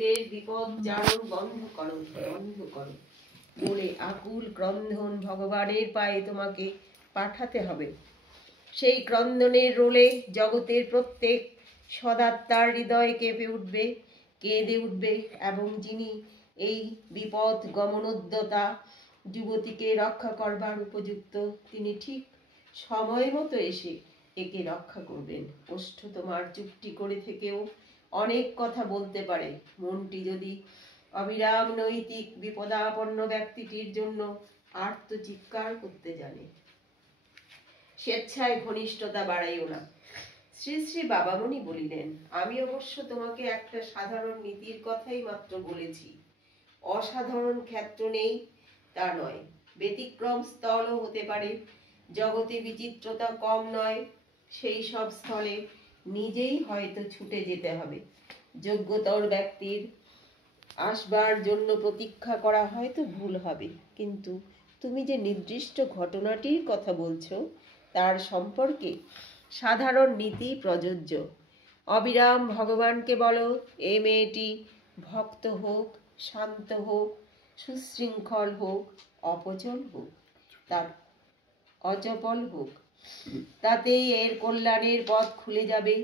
জীবের বিপদ জারণ বন্ধ করো বলে আকুল ক্রন্দন ভগবানের পায়ে তোমাকে পাঠাতে হবে। সেই ক্রন্দনের রোলে জগতের প্রত্যেক সদাত্মার হৃদয় কেঁদে উঠবে এবং যিনি এই বিপদ গমনোদ্যতা যুবতীকে রক্ষা করবার উপযুক্ত, তিনি ঠিক সময় মতো এসে একে রক্ষা করবেন। ওষ্ঠ তোমার চুপটি করে থেকেও অনেক কথা বলতে পারে, মনটি যদি অবিরাম নৈতিক বিপদাপন্ন ব্যক্তিটির জন্য আর্ত চিৎকার করতে জানে। স্বেচ্ছায় ঘনিষ্ঠতা বাড়াইও না। শ্রী শ্রী বাবামণি বলিলেন, আমি অবশ্য তোমাকে একটা সাধারণ নীতির কথাই মাত্র বলেছি। অসাধারণ ক্ষেত্র নেই তা নয়, ব্যতিক্রম স্থলও হতে পারে। জগতে বিচিত্রতা কম নয়, সেই সব স্থলে নিজেই হয়তো ছুটে যেতে হবে। যোগ্যতর ব্যক্তির আসবার জন্য প্রতীক্ষা করা হয়তো ভুল হবে, কিন্তু তুমি যে নির্দিষ্ট ঘটনাটির কথা বলছো তার সম্পর্কে সাধারণ নীতি প্রযোজ্য। অবিরাম ভগবানকে বলো, এ মেয়েটি ভক্ত হোক, শান্ত হোক, সুশৃঙ্খল হোক, অচপল হোক, তাতেই এর কল্যাণের পথ খুলে যাবে।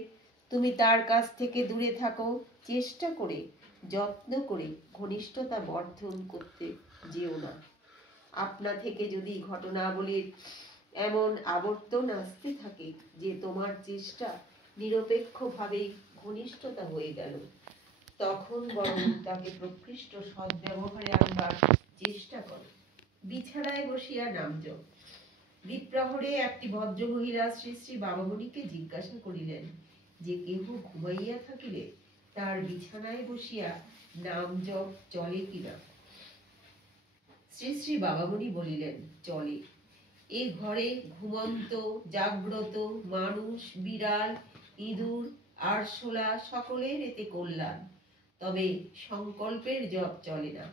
তুমি তার কাছ থেকে দূরে থাকো, চেষ্টা করে যত্ন করে ঘনিষ্ঠতা বর্ধন করতে যেও না। আপনা থেকে যদি ঘটনাবলীর এমন আবর্তন আসতে থাকে যে তোমার চেষ্টা নিরপেক্ষভাবেই ঘনিষ্ঠতা হয়ে গেল, তখন বরং তাকে প্রকৃষ্ট সদ্ব্যবহারে আনবার চেষ্টা করো। বিছানায় বসিয়া নাম জপ। দ্বিপ্রহরে একটি ভদ্রমহিলা শ্রী শ্রী বাবামণিকে জিজ্ঞাসা করিলেন যে কেহ ঘুমাইয়া থাকিলে তার বিছানায় বসিয়া নাম জপ চলে কিনা। শ্রী শ্রী বাবামণি বলিলেন, চলে। এ ঘরে ঘুমন্ত জাগ্রত মানুষ, বিড়াল, ইঁদুর, আরশোলা সকলের এতে কল্যাণ। তবে সংকল্পের জপ চলে না।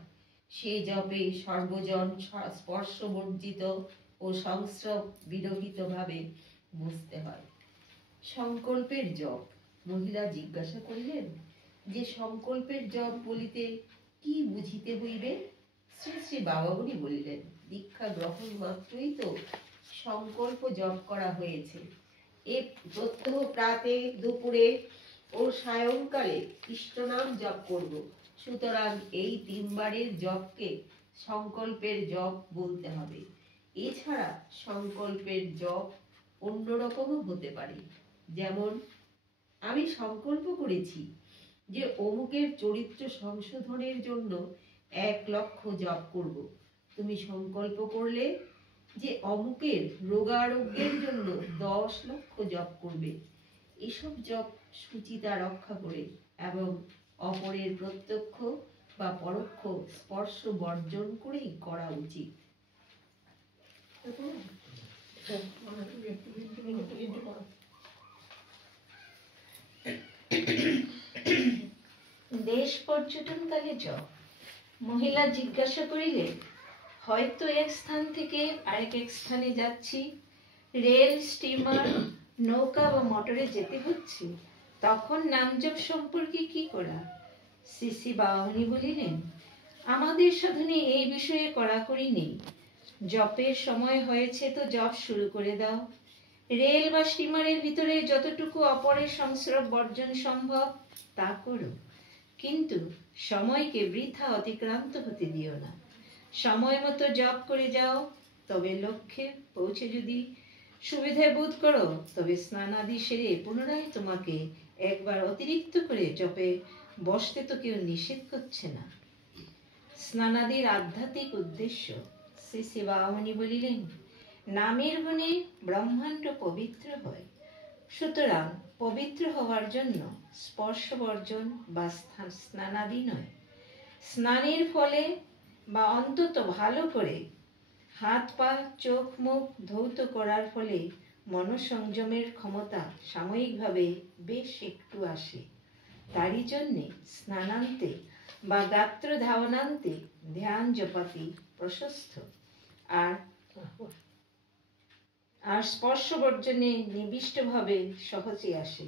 সে জপে সর্বজন স্পর্শবর্জিত ও সংস্রব বিরহিত ভাবে বুঝতে হয়। সংকল্পের জপ? মহিলা জিজ্ঞাসা করিলেন যে সংকল্পের জপ বলিতে কি বুঝিতে হইবে। শ্রী শ্রী বাবামণি বলিলেন, দীক্ষা গ্রহণ মাত্রই তো সংকল্প জপ করা হয়েছে। এ প্রত্যহ প্রাতে, দুপুরে ও সায়ংকালে কৃষ্ণনাম জপ করব। সুতরাং এই 3 বারের জপকে সংকল্পের জপ বলতে হবে। এছাড়া সংকল্পের জপ অন্যরকমও হতে পারে। যেমন, আমি সংকল্প করেছি যে অমুকের চরিত্র সংশোধনের জন্য 1 লক্ষ জপ করব। তুমি সংকল্প করলে যে অমুকের রোগারোগ্যের জন্য 10 লক্ষ জপ করবে। এসব জপ সুচিতা রক্ষা করে এবং অপরের প্রত্যক্ষ বা পরোক্ষ স্পর্শ বর্জন করেই করা উচিত। দেশ পর্যটনকালে জপ। মহিলা জিজ্ঞাসা করিলে, হয়তো এক স্থান থেকে আরেক স্থানে যাচ্ছি, রেল, স্টিমার, নৌকা বা মোটরে যেতে হচ্ছে, তখন নামজপ সম্পর্কে কি করা? শ্রী শ্রী বাবামণি বলিলেন, আমাদের সাধনে এই বিষয়ে কড়াকড়ি নেই। জপের সময় হয়েছে তো জপ শুরু করে দাও। রেল বা স্টিমারের ভিতরে যতটুকু অপরের সংস্রব বর্জন সম্ভব তা করো, কিন্তু সময়কে বৃথা অতিক্রান্ত হতে দিও না। সময় মতো জপ করে যাও, তবে লক্ষ্যে পৌঁছে যদি সুবিধা বোধ করো, তবে স্নানাদি সেরে পুনরায় তোমাকে একবার অতিরিক্ত করে জপে বসতে তো কেউ নিষেধ করছে না। স্নানাদির আধ্যাত্মিক উদ্দেশ্য। শ্রী শ্রী বাবামণি বলিলেন, নামের গুণে ব্রহ্মাণ্ড পবিত্র হয়। সুতরাং পবিত্র হওয়ার জন্য স্পর্শ বর্জন বা স্নানাদি নয়। স্নানের ফলে বা অন্তত ভালো করে হাত পা চোখ মুখ ধৌত করার ফলে মনঃসংযমের ক্ষমতা সাময়িকভাবে বেশ একটু আসে। তারই জন্যে স্নানান্তে বা গাত্র ধাবনান্তে ধ্যান জপাতি প্রশস্ত, আর স্পর্শ বর্জনে নিবিষ্টভাবে সহজে আসে।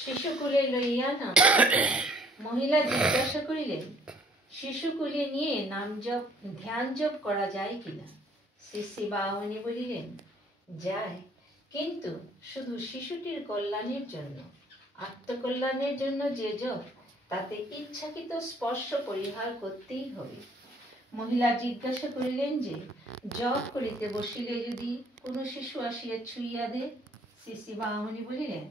শিশুকুলে লইয়া না মহিলা জিজ্ঞাসা করিলেন, শিশুকুলে নিয়ে নাম জপ ধ্যান জপ করা যায় কিনা? শ্রী শ্রী বামনী বলিলেন, যায়, কিন্তু শুধু শিশুটির কল্যাণের জন্য। আত্মকল্যাণের জন্য যে জপ, তাতে ইচ্ছাকৃত স্পর্শ পরিহার করতেই হবে। মহিলা জিজ্ঞাসা করিলেন যে, জপ করিতে বসিলে যদি কোনো শিশু আসিয়া ছুঁইয়া দে? শ্রী শ্রী বামনী বলিলেন,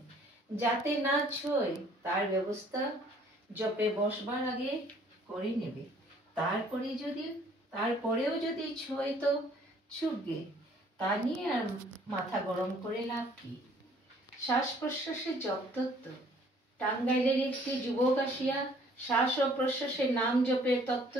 যাতে না ছোঁয় তার ব্যবস্থা জপে বসবার আগে করে নেবে। তারপরেও যদি ছোঁয় তো ছুঁকগে, তা নিয়ে আর মাথা গরম করে লাভ কি? শ্বাস প্রশ্বাসের জপ তত্ত্ব। টাঙ্গাইলের একটি যুবক আসিয়া শ্বাস ও প্রশ্বাসের নাম জপের তত্ত্ব